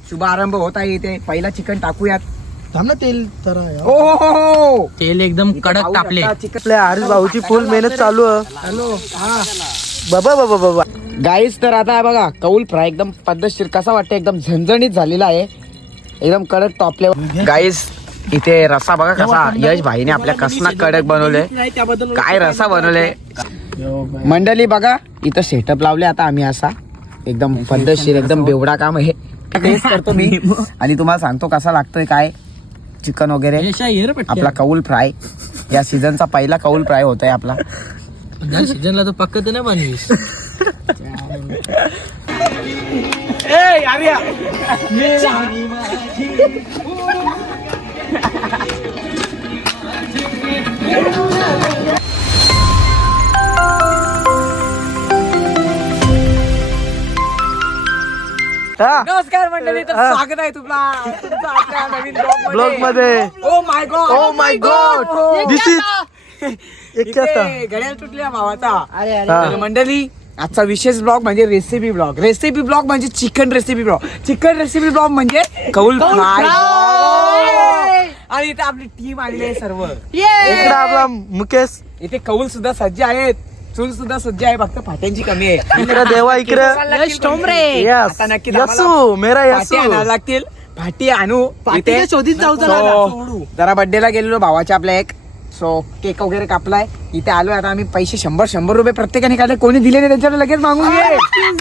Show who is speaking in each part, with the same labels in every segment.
Speaker 1: शुभारंभ होत आहे इथे. पहिला चिकन टाकूयात.
Speaker 2: थांब ना तेल तर
Speaker 1: ओ
Speaker 3: तेल एकदम कडक तापले.
Speaker 2: आपल्या हरीश भाऊची फुल मेहनत चालू आहे.
Speaker 1: हॅलो हा
Speaker 2: बाबा बाबा बाबा
Speaker 1: गाईस, तर आता बघा कौल फ्राय एकदम पद्धतशीर कसा वाटतं, एकदम झणझणीत झालेला आहे, एकदम कडक टॉपले. गाईस इथे रसा बघा कसा यश भाईने आपल्या कसना कडक बनवले. काय रसा बनवले मंडळी बघा. इथं सेटअप लावले आता आम्ही असा एकदम पद्धतशीर, एकदम बेवडा काम आहे. टेस्ट करतो मी आणि तुम्हाला सांगतो कसा लागतोय काय चिकन वगैरे. आपला कौल फ्राय या सीझनचा पहिला कौल फ्राय होतोय आपला.
Speaker 3: सीजनला तो पक्क तर नाही बनवीस.
Speaker 1: नमस्कार मंडळी, तर स्वागत आहे तुमचं आपल्या नवीन
Speaker 2: ब्लॉग मध्ये.
Speaker 1: Oh my god,
Speaker 2: oh my god, this is
Speaker 1: घड्याळ तुटल्या भावाचा. तर मंडळी आजचा विशेष ब्लॉग म्हणजे रेसिपी ब्लॉग. रेसिपी ब्लॉग म्हणजे chicken recipe blog. Chicken recipe blog म्हणजे कौल फ्राय. आणि इथे आपली टीम आलेली आहे सर्व.
Speaker 2: इकडे आपला मुकेश,
Speaker 1: इथे कौल सुद्धा सज्ज आहेत, चूल सुद्धा सज्ज आहे, फक्त फाट्यांची कमी आहे.
Speaker 2: इकडे देवा, इकडे
Speaker 3: यश ठोंबरे.
Speaker 2: यस
Speaker 1: आता नक्कीच
Speaker 2: यसू मेरा
Speaker 1: फाटी
Speaker 2: यसू.
Speaker 1: आणायला लागतील. फाटी आणू
Speaker 3: फाटीला शोधित जाऊ चला.
Speaker 1: So, जरा बर्थडेला गेलेलो भावाच्या आपल्या एक. सो केक वगैरे कापलाय. इथे आलोय आता आम्ही. पैसे 100 रुपये प्रत्येकाने काढले. कोणी दिले नाही त्यांच्याकडे लगेच मागून घे.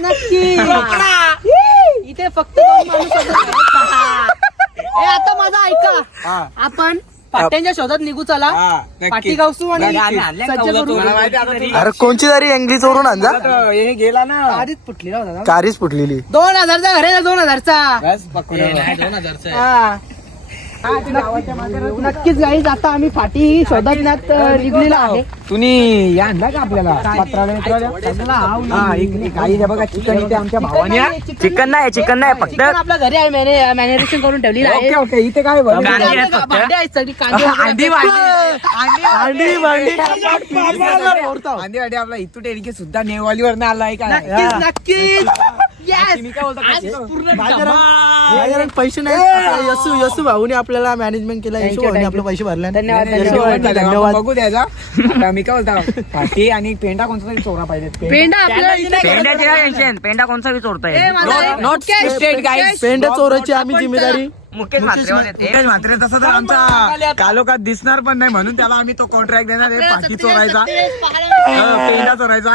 Speaker 3: इथे फक्त दोन माणूस होते. आता माझा ऐका,
Speaker 1: हा.
Speaker 3: आपण पाट्यांच्या शोधात निघू चला.
Speaker 1: हा, नक्की.
Speaker 3: पाटी गावसू आणि
Speaker 1: नक्की.
Speaker 3: सज्ज करू.
Speaker 1: मला माहिती आहे आता तू-
Speaker 2: अरे कोणची तरी अंगली चोरून आणजा.
Speaker 1: आता हे गेला ना.
Speaker 3: आधीच फुटलेला होता.
Speaker 2: कारीच फुटलेली.
Speaker 3: 2000चा घर आहे, 2000चा.
Speaker 1: बस पकडून.
Speaker 3: 2000चा.
Speaker 1: हा, ते गावाच्या मागे.
Speaker 3: नक्कीच गाईज, आता आम्ही फाटी शोधण्यात निघलेला आहे.
Speaker 1: तुम्ही या आणला का आपल्याला पत्राला मित्राला? हा, इकडे काही हे बघा चिकन इथे आमच्या भावाने.
Speaker 3: चिकन नाही फक्त आपल्या घरी आहे. मॅनेरेशन करून ठेवलेलं आहे.
Speaker 1: Okay okay. इथे काय बरं?
Speaker 3: भांडे आहेत सगळी, कांदे वगैरे
Speaker 1: अंडी
Speaker 2: अंडी भांडी
Speaker 1: अंडी वाडी आपला इथू टेरिके सुद्धा नेवालीवर आलाय का?
Speaker 3: नक्कीच. Yes.
Speaker 1: मी काय बोलतो
Speaker 3: आज पूर्ण
Speaker 2: माझ्याकडे पैसे नाही. आपला यसू भाऊने आपल्याला मॅनेजमेंट केला. यसू भाऊने आपले पैसे भरले.
Speaker 3: धन्यवाद,
Speaker 2: धन्यवाद.
Speaker 1: बघू द्यायचा. आता मी काय बोलतो फाटी आणि पेंडा कोणता तरी चोरा पाहिजे.
Speaker 3: पेंडा आपल्याला
Speaker 4: पेंडा कोणचा बी चोरताय.
Speaker 3: ए, माझा
Speaker 1: नॉट स्टेट गाईज.
Speaker 2: पेंड चोराची आम्ही जिम्मेदारी.
Speaker 4: मुकेश म्हात्रेवर
Speaker 1: मात्र तसं तर आमचा कालोखात दिसणार पण नाही, म्हणून त्याला आम्ही तो कॉन्ट्रॅक्ट देणार आहे. फाटी चोरायचा, पेंडा चोरायचा.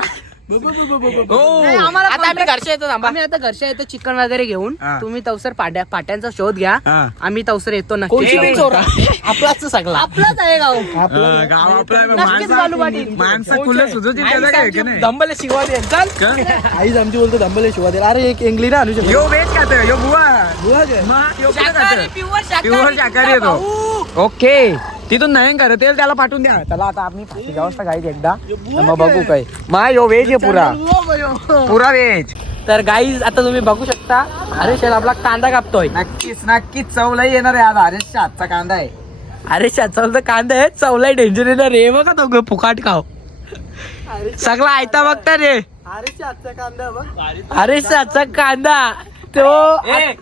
Speaker 3: आता आम्ही घरच्या येतो. आम्ही आता घरच्या येतो चिकन वगैरे घेऊन.
Speaker 1: हा.
Speaker 3: तुम्ही तवसर पाट्यांचा शोध घ्या.
Speaker 1: हा.
Speaker 3: आम्ही तवसर येतो
Speaker 2: कोणची
Speaker 3: नक्की.
Speaker 2: चोरा?
Speaker 3: आपलाच सगळं आपलाच आहे गाव.
Speaker 1: गाव आपला
Speaker 3: नक्कीच बालू पाटील.
Speaker 1: माणसं खुलं सुचवतील त्याचं काय की नाही?
Speaker 3: दंबले शिकवा दे. चल.
Speaker 2: आईच आमची बोलतो धंबले शिवा दे. अरे एक इंग्लिश ना आणू शकतो.
Speaker 1: यो वेज खात यो बुवा मग यो कुठं खातं? प्युअर शाकाहारी येतो. ओके, तिथून नाही करत येईल त्याला पाठवून द्या. त्याला आता आम्ही फाटी गावचा गाईड एकदा मग बघू काय. मा यो वेज आहे पुरा वेज.
Speaker 3: तर गाईज आता तुम्ही बघू शकता, अरे शेल आपला कांदा कापतोय.
Speaker 1: नक्कीच चवलाही येणार आहे आज. हरेशच्या हातचा कांदा आहे.
Speaker 3: अरे चवला कांदा आहे, चवलाय डेंजर येणार रे. बघा तो फुकाट खाव सगळा आयता बघता रे.
Speaker 2: अरे आजचा कांदा बघ.
Speaker 3: अरे साचा कांदा तो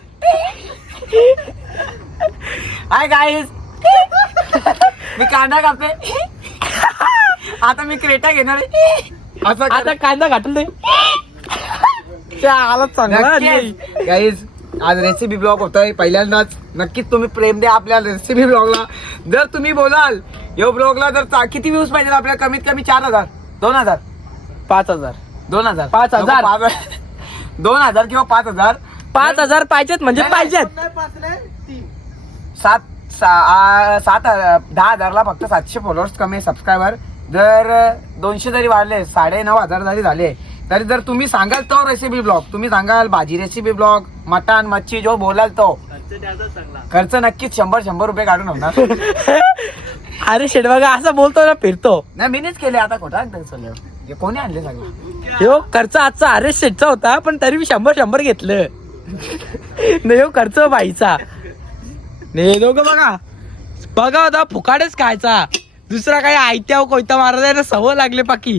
Speaker 1: हाय गाईज, मी कांदा कापते. आता मी क्रेटा घेणार आहे. असं
Speaker 3: आता कांदा घातले आला चांगला.
Speaker 1: गाईज आज रेसिपी ब्लॉग होतोय पहिल्यांदाच. नक्कीच तुम्ही प्रेम द्या आपल्या रेसिपी ब्लॉगला. जर तुम्ही बोलाल यो ब्लॉगला जर किती व्ह्यूज पाहिजे आपल्याला, कमीत कमी 4000 2000
Speaker 3: 5000
Speaker 1: 2000
Speaker 3: 5000
Speaker 1: 2000 किंवा 5000
Speaker 3: 5000 पाहिजेत म्हणजे पाहिजेत.
Speaker 1: 10,000ला फक्त 700 फॉलोअर्स कमी सबस्क्रायबर. जर 200 जरी वाढले, 9,500 जरी झाले तरी जर तुम्ही सांगाल तो रेसिपी ब्लॉग, तुम्ही सांगाल भाजी रेसिपी ब्लॉग, मटन मच्छी जो बोलाल तो खर्च नक्कीच 100 रुपये काढून होणार.
Speaker 3: अरे शेड बघा असं बोलतो ना, फिरतो.
Speaker 1: नाही मीच केले. आता खोटा कोणी आणले सगळं?
Speaker 3: हो खर्च आजचा अरे शेटचा होता, पण तरी मी 100 घेतलं. नाही हो खर्च बाईचा नाही. दोघं बघा होता फुकाडच खायचा, दुसरा काही आयत्या कोयता मारायला सवय लागले पाकी.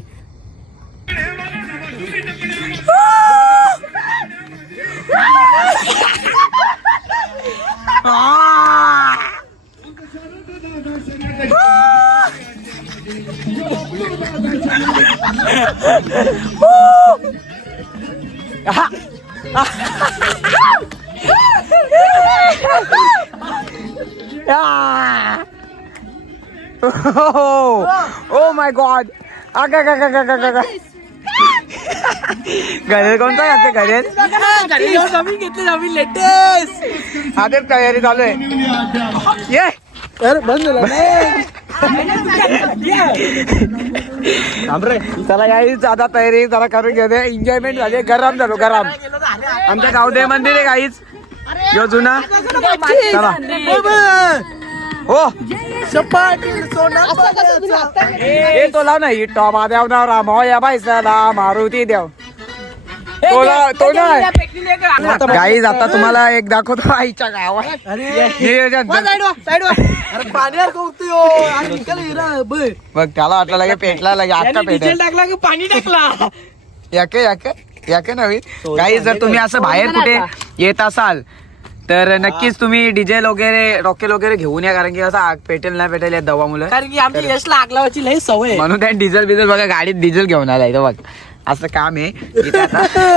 Speaker 1: ओ माय गॉड घरेल कोणता घातले घरेल
Speaker 3: नवीन घेतले नवीन लेटेस्ट.
Speaker 1: हा तेच तयारी चालू आहे ये
Speaker 2: बंद झाला
Speaker 1: चला गाईच आता तयारी जरा करून घेते एन्जॉयमेंट झाली गरम झालो गरम आमच्या गावदेव मंदिर आहे गाईच यो जुना चला हो ए तो लाव नाही टॉमा देव ना राम हो या बाई चला मारुती देव तो नाही गाईज आता तुम्हाला एक दाखवतो आईच्या गावात
Speaker 2: पाण्यावर
Speaker 1: बघ त्याला वाटलं लगे पेटला लगे आता पेटेल
Speaker 3: टाकला की पाणी टाकला.
Speaker 1: याके याके याके नवीन गाईज जर तुम्ही असं बाहेर कुठे येत असाल तर नक्कीच तुम्ही डिझेल वगैरे रॉकेल वगैरे घेऊन या कारण की असं आग पेटेल नाही पेटेल या दवा मुलं
Speaker 3: कारण की आमच्या यशला आग लावायची लई सवय आहे.
Speaker 1: म्हणून त्या डिझेल बिझेल बघा गाडीत डिझेल घेऊन आलाय तो बघ असं काम आहे इथे आता.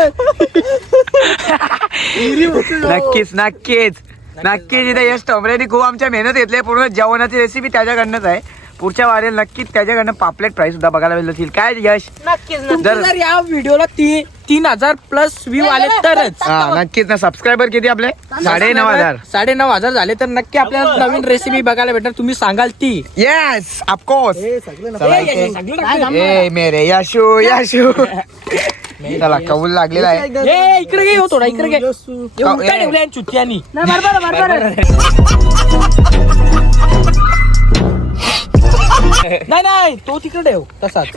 Speaker 1: नक्कीच नक्कीच नक्कीच इथे यश टोमरेने खूप आमच्या मेहनत घेतली पूर्ण जेवणाची रेसिपी त्याच्याकडनंच आहे पुढच्या वारेल नक्कीच त्याच्याकडनं पापलेट फ्राय सुद्धा बघायला मिळतील काय यश
Speaker 3: जर या व्हिडिओला 3,000+ व्ह्यू आले तरच
Speaker 1: हा नक्कीच ना सबस्क्रायबर किती आपले 9,500
Speaker 3: 9,500 झाले तर नक्की आपल्याला नवीन रेसिपी बघायला भेटणार. तुम्ही सांगाल ती
Speaker 1: येस ऑफकोर्स
Speaker 3: ए,
Speaker 1: ए मेरे यशू यशू चला कौल लागलेला आहे
Speaker 3: इकडे घे हो थोडा इकडे घे हे उलटा ठेवल्या चुत्यानी नाही तो तिकडे ठेव तसाच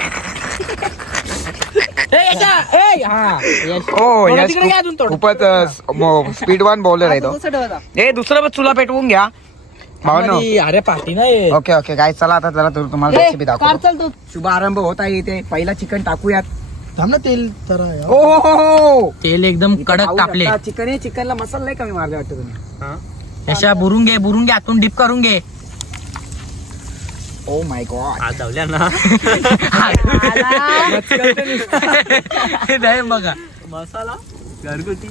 Speaker 1: हो यश
Speaker 3: तिकडे घे अजून थोडं.
Speaker 1: खूपच स्पीडवान बॉलर आहे तो ए दुसरं पण चुला पेटवून घ्या भावनो
Speaker 3: अरे पार्टी नाही
Speaker 1: ओके ओके काय चला आता जरा तुम्हाला रेसिपी दाखवतो शुभारंभ होत आहे इथे पहिला चिकन टाकूयात
Speaker 2: थांब ना तेल जरा यार.
Speaker 1: ओ
Speaker 3: तेल एकदम कडक टाकले.
Speaker 1: चिकन आहे चिकनला मसाला नाही कमी मारले वाटतं तुम्ही
Speaker 3: अशा बुरून घे आतून डिप करून घे.
Speaker 1: ओ माय गॉड
Speaker 3: नाही बघा
Speaker 2: मसाला घरगुती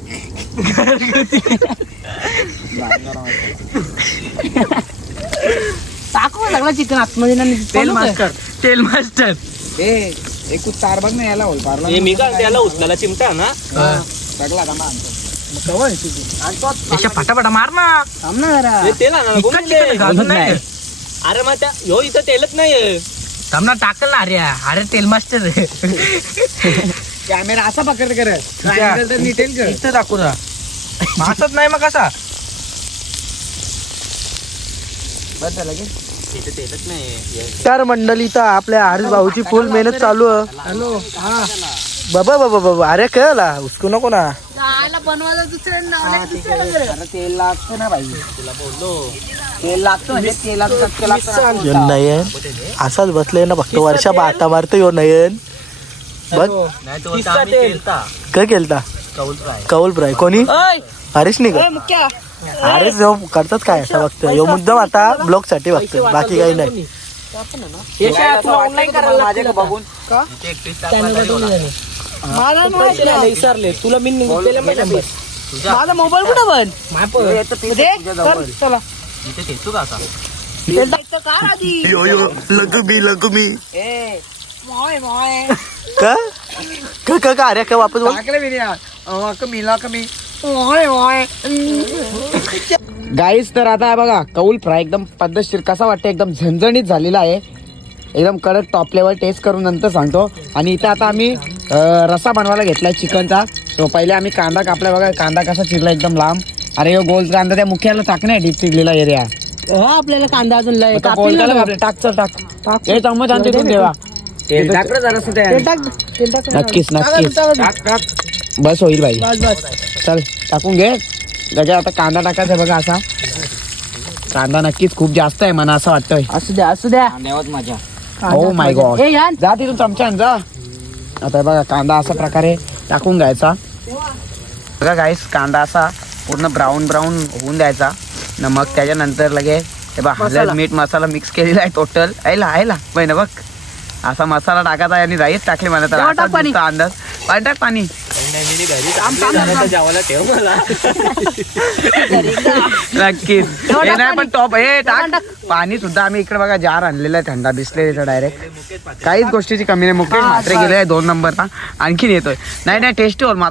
Speaker 3: टाकू लागला चिकन आतमध्ये तेल मास्टर
Speaker 1: ए एकूच चार बघ ना याला होईल पारला
Speaker 2: मी का त्याला उचलायला चिमटा ना
Speaker 1: सगळा का
Speaker 3: त्याच्या फटाफटा मार ना.
Speaker 2: थांब ना जरा
Speaker 3: तेल नाही
Speaker 2: अरे मग त्या ह्यो इथं तेलच नाही
Speaker 3: थांब ना टाकल ना अरे तेल मास्टर
Speaker 1: कॅमेरा असा पकड करत निटेल कर
Speaker 3: इथं टाकू ना मासच नाही मग कसा
Speaker 1: बस झालं की
Speaker 2: तेलच नाही. तर मंडळी तर आपल्या हरीश भाऊची फुल मेहनत चालू आहे.
Speaker 3: हॅलो हा
Speaker 2: बाबा बाबा बाबा अरे कळला उसको नको ना
Speaker 1: अरे तेल लागतं ना भाई तुला बोललो तेल लागतं म्हणजे तेलाचं
Speaker 2: नयन असाच बसले ना फक्त वर्षा बाता मारतो यो नयन बघ काय केलता कौल फ्राय कोणी हरीश नाही का हरीश जो करतात काय असं बघतो यो मुद्दाम आता ब्लॉग साठी बघतो बाकी काही नाही.
Speaker 3: ऑनलाईन करायला
Speaker 1: बघून
Speaker 3: विसरले तुला मी माझा मोबाईल कुठं बन चला
Speaker 2: लगुमी का अरे का वापस बोल.
Speaker 1: टाकले कमी गाईस तर आता बघा कौल फ्राय एकदम पद्धतशीर कसा वाटतं एकदम झणझणीत झालेला आहे एकदम कडक टॉप लेवल टेस्ट करून नंतर सांगतो. आणि इथं आता आम्ही रस्सा बनवायला घेतलाय चिकनचा. तो पहिले आम्ही कांदा कापलाय बघा कांदा कसा चिरला एकदम लांब. अरे यो गोल कांदा त्या मुख्याला टाकणे डीप चिरलेला एरिया
Speaker 3: आपल्याला कांदा अजून
Speaker 1: टाक चल टाक हे चम्मच आणते तुम्ही देवा नक्कीच नक्कीच बस होईल भाई चल टाकून घे लगे आता कांदा टाकायचा बघा असा कांदा नक्कीच खूप जास्त आहे मला असं वाटतंय.
Speaker 3: असू द्या
Speaker 1: मजा हो माय गॉड जा तिथून चमचा जा. आता बघा कांदा अशा प्रकारे टाकून घ्यायचा बघा गाईस कांदा असा पूर्ण ब्राऊन होऊन द्यायचा न मग त्याच्यानंतर लगे हे बघ हळद मीठ मसाला मिक्स केलेला आहे टोटल आयला बघ ना बघ असा मसाला टाकायचा आणि राईस टाकले मला तर असाच दिसतो अंदाज. पाणी टाक पाणी. नक्कीच हे नाही पण टॉप हे टाक पाणी सुद्धा. आम्ही इकडे बघा जार आणलेला आहे थंडा बिसलेला डायरेक्ट. काहीच गोष्टीची कमी नाही. मुकेश मात्रे गेले 2 नंबरला. आणखीन येतोय. नाही टेस्टी होल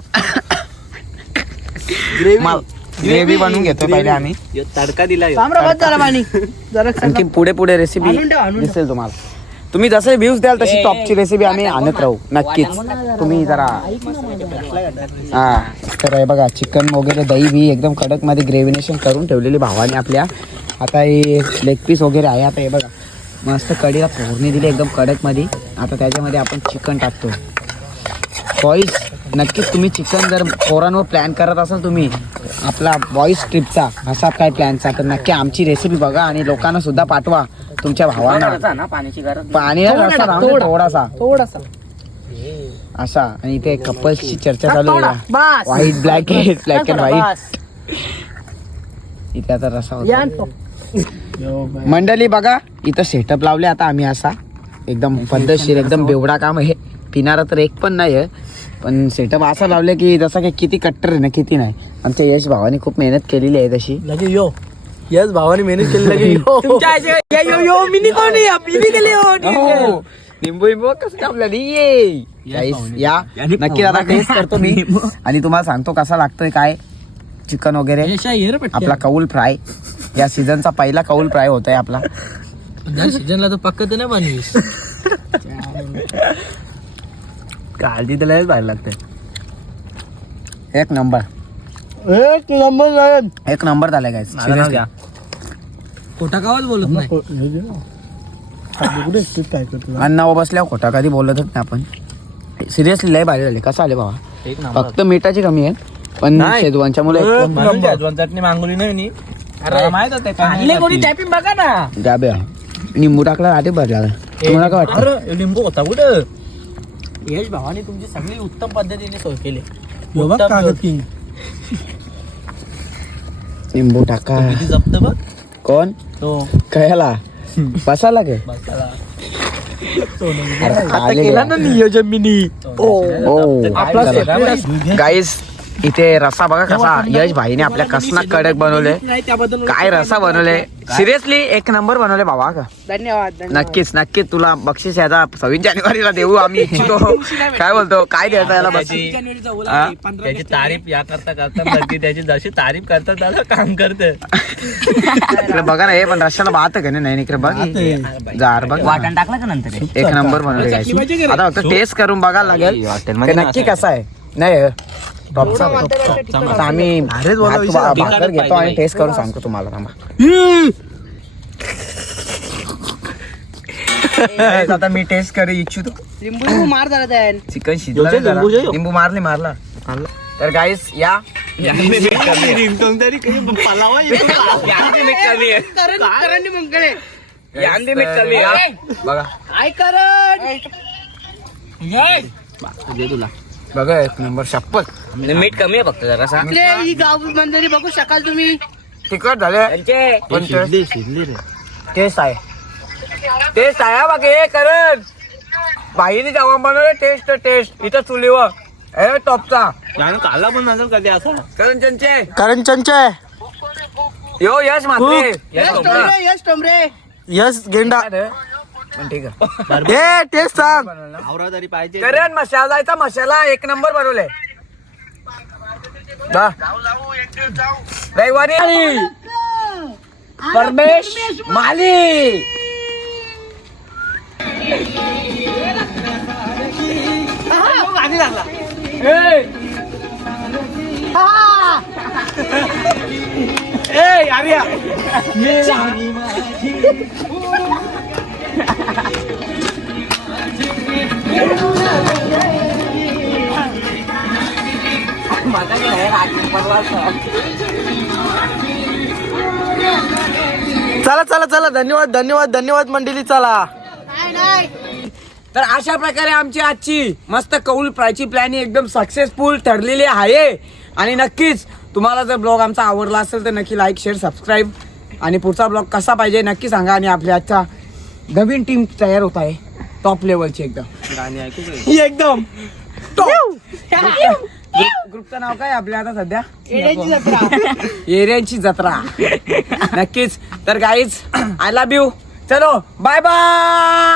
Speaker 1: ग्रेव्ही बनवून घेतो पहिले आम्ही.
Speaker 3: तडका दिला
Speaker 1: आणखी पुढे रेसिपी दिसेल तुम्हाला. तुम्ही जसे व्ह्यूज द्याल तशी टॉपची रेसिपी आम्ही आणत राहू नक्कीच. तुम्ही जरा हा तर हे बघा चिकन वगैरे दही बी एकदम कडक मध्ये ग्रेव्हिनेशन करून ठेवलेली भावाने आपल्या. आता हे लेग पीस वगैरे आहे. आता हे बघा मस्त कढीला फोडणी दिली एकदम कडक मध्ये. आता त्याच्यामध्ये आपण चिकन टाकतो. बॉईज नक्कीच तुम्ही चिकन जर पोरांवर प्लॅन करत असाल तुम्ही आपला बॉईज ट्रिपचा असा काय प्लॅनचा तर नक्की आमची रेसिपी बघा आणि लोकांना सुद्धा पाठवा तुमच्या भावांना. पाणी थोडासा असा. आणि इथे कपल्सची चर्चा चालू आहे. White black black and white. इथे आता रसा होता. मंडळी बघा इथं सेटअप लावले आता आम्ही असा एकदम पद्धतशीर एकदम बेवडा काम आहे. पिणारा तर एक पण नाही आहे पण सेटअप असा लावले की जसं काही किती कट्टर आहे ना किती नाही. आमच्या यश भावाने खूप मेहनत केलेली आहे तशी.
Speaker 2: लगे यो यस भावाने मेहनत केली लगे
Speaker 1: निंबू कसं कापलं या नक्की आता टेस्ट करतो मी आणि तुम्हाला सांगतो कसा लागतोय काय चिकन वगैरे. आपला कौल फ्राय या सीझनचा पहिला कौल फ्राय होतोय आपला.
Speaker 2: सीजनला तर पक्क तर नाही बनवीस.
Speaker 3: काळजी त्याला बाहेर लागतंय.
Speaker 1: एक नंबर झालाय काय.
Speaker 2: खोटा कावाच बोलत नाही.
Speaker 1: अण्णा बसल्यावर खोटा कधी बोलतच नाही आपण. सिरियसली लय भारी झाले. कसं आले बाबा फक्त मिठाची कमी आहे पण शेजवानच्या मुळे
Speaker 3: चटणी मागवली नाही माहित होते बघा ना.
Speaker 1: गाब्या निंबू टाकला आधी भरला. तुम्हाला काय वाटतं
Speaker 3: लिंबू होता कुठं. यश भावाने तुमची सगळी उत्तम पद्धतीने सोय केली.
Speaker 1: निंबू टाका.
Speaker 3: किती जप्त बघ
Speaker 1: कोण
Speaker 3: तो
Speaker 1: कळला बसायला गे
Speaker 3: केला ना नियोजन मिनी.
Speaker 1: गाईस इथे रस्सा बघा कसा यश भाईने आपल्या कसना कडक बनवले. काय रस्सा बनवले सिरियसली एक नंबर बनवले बाबा. का
Speaker 4: धन्यवाद.
Speaker 1: नक्कीच तुला बक्षीस याचा 26 जानेवारीला देऊ आम्ही इच्छितो. काय बोलतो काय द्यायचं याला बक्षीस.
Speaker 3: त्याची तारीफ या करता त्याची जशी तारीफ करतात त्याला काम करते.
Speaker 1: इकडे बघा ना हे पण रश्याला बात का नाही इकडे बघ जार बघ
Speaker 4: वाटण टाकलं का नंतर
Speaker 1: एक नंबर बनवले. आता फक्त टेस्ट करून बघायला लागेल नक्की कसा आहे. नाही टॉपचा आम्ही भाकर घेतो आणि टेस्ट करून सांगतो तुम्हाला. आता मी टेस्ट करू इच्छितो.
Speaker 4: लिंबू मार झाला
Speaker 1: चिकन शिजलं लिंबू मारला. तर गाईस या बघा
Speaker 4: काय करत
Speaker 1: तुला बघा एक नंबर शपथ.
Speaker 3: मीठ कमी आहे फक्त जरा.
Speaker 4: ही गाव मंदिरी बघू शकाल तुम्ही.
Speaker 1: तिखट झाले पण टेस्ट आहे बघ हे करण बाईने जेव्हा बनवले टेस्ट इथं चुलीवर हे टॉपचा
Speaker 3: काला पण नसेल कधी असं.
Speaker 1: करण चंचे यो यश मात्रे
Speaker 4: यश टोमरे
Speaker 2: यस गेंडा
Speaker 1: पण ठीक आहे टेस्ट सांग.
Speaker 3: तरी पाहिजे.
Speaker 1: करण मसालाचा मसाला एक नंबर बनवले. रविवारी परमेश माली
Speaker 2: चला धन्यवाद मंडळी चला.
Speaker 1: तर अशा प्रकारे आमची आजची मस्त कौल फ्रायची प्लॅनिंग एकदम सक्सेसफुल ठरलेली आहे. आणि नक्कीच तुम्हाला जर ब्लॉग आमचा आवडला असेल तर नक्की लाईक शेअर सबस्क्राईब आणि पुढचा ब्लॉग कसा पाहिजे नक्की सांगा. आणि आपल्या आजचा नवीन टीम तयार होत आहे टॉप लेवलची एकदम
Speaker 3: एकदम
Speaker 1: ग्रुपचं नाव काय आपल्या आता सध्या
Speaker 4: येड्याची जत्रा.
Speaker 1: एरियांची जत्रा नक्कीच. तर गाईज आय लव्ह यू. चलो बाय बाय.